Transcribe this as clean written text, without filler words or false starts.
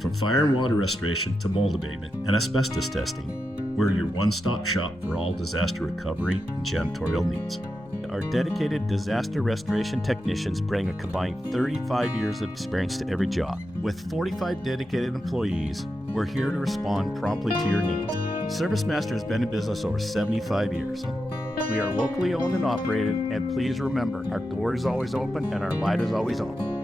From fire and water restoration to mold abatement and asbestos testing, we're your one-stop shop for all disaster recovery and janitorial needs. Our dedicated disaster restoration technicians bring a combined 35 years of experience to every job. With 45 dedicated employees, we're here to respond promptly to your needs. ServiceMaster has been in business over 75 years. We are locally owned and operated, and please remember, our door is always open and our light is always on.